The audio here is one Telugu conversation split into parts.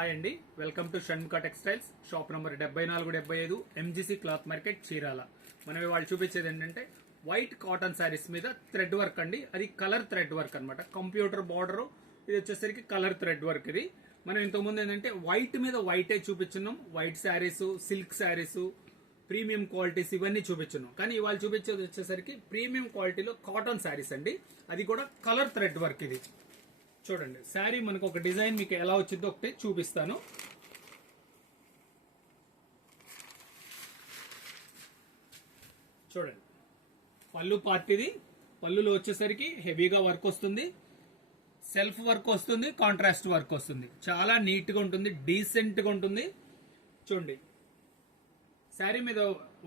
హాయ్ అండి, welcome to Shanmukha textiles. Shop number 7475 MGC cloth market Chirala. మనం వాళ్ళు చూపించేది ఏంటంటే వైట్ కాటన్ శారీస్ మీద థ్రెడ్ వర్క్ అండి. అది కలర్ థ్రెడ్ వర్క్ అనమాట. కంప్యూటర్ బార్డర్, ఇది వచ్చేసరికి కలర్ థ్రెడ్ వర్క్. ఇది మనం ఇంతకుముందు ఏంటంటే వైట్ మీద వైటే చూపించున్నాం. White saris, silk saris, premium qualities ఇవన్నీ చూపించున్నాం. కానీ ఇవాళ చూపించేది వచ్చేసరికి ప్రీమియం క్వాలిటీలో కాటన్ శారీస్ అండి. అది కూడా కలర్ థ్రెడ్ వర్క్. ఇది చూడండి, శారీ మనకు ఒక డిజైన్ మీకు ఎలా వచ్చిందో ఒకటి చూపిస్తాను. చూడండి, పళ్ళు పార్టీది. పళ్ళులో వచ్చేసరికి హెవీగా వర్క్ వస్తుంది, సెల్ఫ్ వర్క్ వస్తుంది, కాంట్రాస్ట్ వర్క్ వస్తుంది. చాలా నీట్ గా ఉంటుంది, డీసెంట్ గా ఉంటుంది. చూడండి, శారీ మీద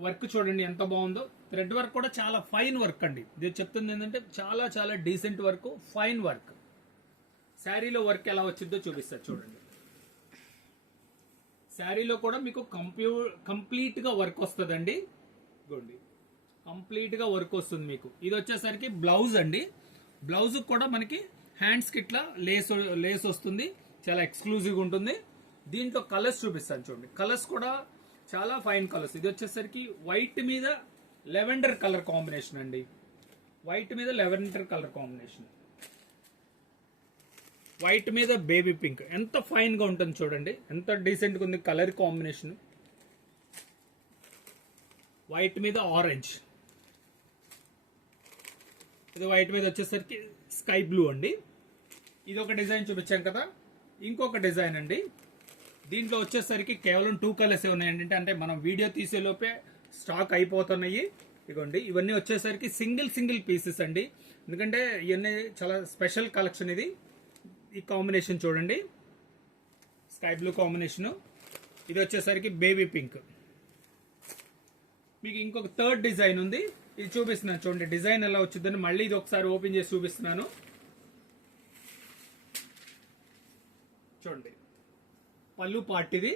వర్క్ చూడండి ఎంత బాగుందో. థ్రెడ్ వర్క్ కూడా చాలా ఫైన్ వర్క్ అండి. ఇది చెప్తుంది ఏంటంటే చాలా చాలా డీసెంట్ వర్క్, ఫైన్ వర్క్. శారీలో వర్క్ ఎలా వచ్చిందో చూపిస్తారు చూడండి. శారీలో కూడా మీకు కంప్లీట్ గా వర్క్ వస్తుందండి. ఇదిగోండి, కంప్లీట్ గా వర్క్ వస్తుంది మీకు. ఇది వచ్చేసరికి బ్లౌజ్ అండి. బ్లౌజ్ కూడా మనకి హ్యాండ్స్ కి ఇట్లా లేస్ వస్తుంది. చాలా ఎక్స్క్లూజివ్ ఉంటుంది. దీంట్లో కలర్స్ చూపిస్తాను చూడండి. కలర్స్ కూడా చాలా ఫైన్ కలర్స్. ఇది వచ్చేసరికి వైట్ మీద లెవెండర్ కలర్ కాంబినేషన్ అండి. వైట్ మీద లెవెండర్ కలర్ కాంబినేషన్, వైట్ మీద బేబీ పింక్. ఎంత ఫైన్ గా ఉంటుంది చూడండి, ఎంత డీసెంట్ గా ఉంది కలర్ కాంబినేషన్. వైట్ మీద ఆరెంజ్, ఇది వైట్ మీద వచ్చేసరికి స్కై బ్లూ అండి. ఇది ఒక డిజైన్ చూపించాం కదా. ఇంకొక డిజైన్ అండి. దీంట్లో వచ్చేసరికి కేవలం 2 కలర్స్ ఉన్నాయండి. అంటే మనం వీడియో తీసే లోపే స్టాక్ అయిపోతున్నాయి. ఇదిగోండి, ఇవన్నీ వచ్చేసరికి సింగిల్ పీసెస్ అండి. ఎందుకంటే ఇవన్నీ చాలా స్పెషల్ కలెక్షన్. ఈ కాంబినేషన్ చూడండి, స్కై బ్లూ కాంబినేషన్. ఇది వచ్చేసరికి బేబీ పింక్. మీకు ఇంకొక థర్డ్ డిజైన్ ఉంది, ఇది చూపిస్తున్నాను చూడండి. డిజైన్ ఎలా వచ్చిందని మళ్ళీ ఇది ఒకసారి ఓపెన్ చేసి చూపిస్తున్నాను చూడండి. పళ్ళు పార్టీది,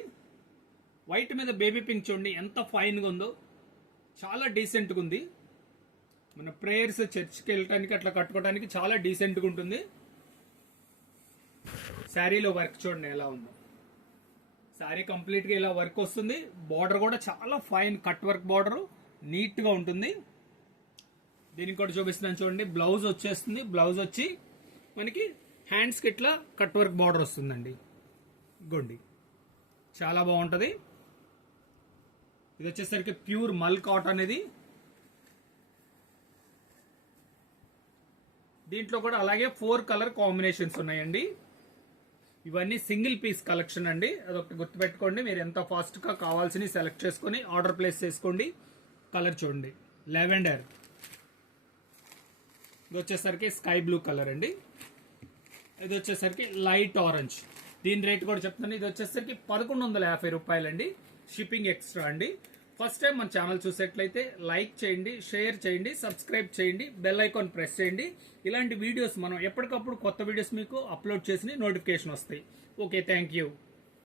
వైట్ మీద బేబీ పింక్. చూడండి ఎంత ఫైన్ గా ఉందో, చాలా డీసెంట్ గా ఉంది. మన ప్రేయర్స్, చర్చ్కి వెళ్ళటానికి అట్లా కట్టుకోవడానికి చాలా డీసెంట్ గా ఉంటుంది. శారీలో వర్క్ చూడండి ఎలా ఉందో. శారీ కంప్లీట్ గా ఇలా వర్క్ వస్తుంది. బార్డర్ కూడా చాలా fine cut work border, neat గా ఉంటుంది. దీనికి కూడా చూపిస్తున్నాను చూడండి. బ్లౌజ్ వచ్చేస్తుంది. బ్లౌజ్ వచ్చి మనకి హ్యాండ్స్ కి ఇట్లా కట్ వర్క్ బార్డర్ వస్తుందండి. గొండి చాలా బాగుంటది. ఇది వచ్చేసరికి ప్యూర్ మల్ కాటన్. ఇది దీంట్లో కూడా అలాగే 4 కలర్ కాంబినేషన్స్ ఉన్నాయండి. ఇవన్నీ సింగిల్ పీస్ కలెక్షన్ అండి. అదొకటి గుర్తుపెట్టుకోండి. మీరు ఎంత ఫాస్ట్ గా కావాల్సినవి సెలెక్ట్ చేసుకుని ఆర్డర్ ప్లేస్ చేసుకోండి. కలర్ చూడండి, లెవెండర్. ఇది వచ్చేసరికి స్కై బ్లూ కలర్ అండి. ఇది వచ్చేసరికి లైట్ ఆరెంజ్. దీని రేట్ కూడా చెప్తాను. ఇది వచ్చేసరికి 1150 రూపాయలండి. షిప్పింగ్ ఎక్స్ట్రా అండి. ఫస్ట్ టైం మన ఛానల్ చూసేట్లయితే లైక్ చేయండి, షేర్ చేయండి, సబ్స్క్రైబ్ చేయండి, బెల్ ఐకాన్ ప్రెస్ చేయండి. ఇలాంటి వీడియోస్ మనం ఎప్పటికప్పుడు కొత్త వీడియోస్ మీకు అప్లోడ్ చేసి నోటిఫికేషన్ వస్తాయి. Okay, thank you.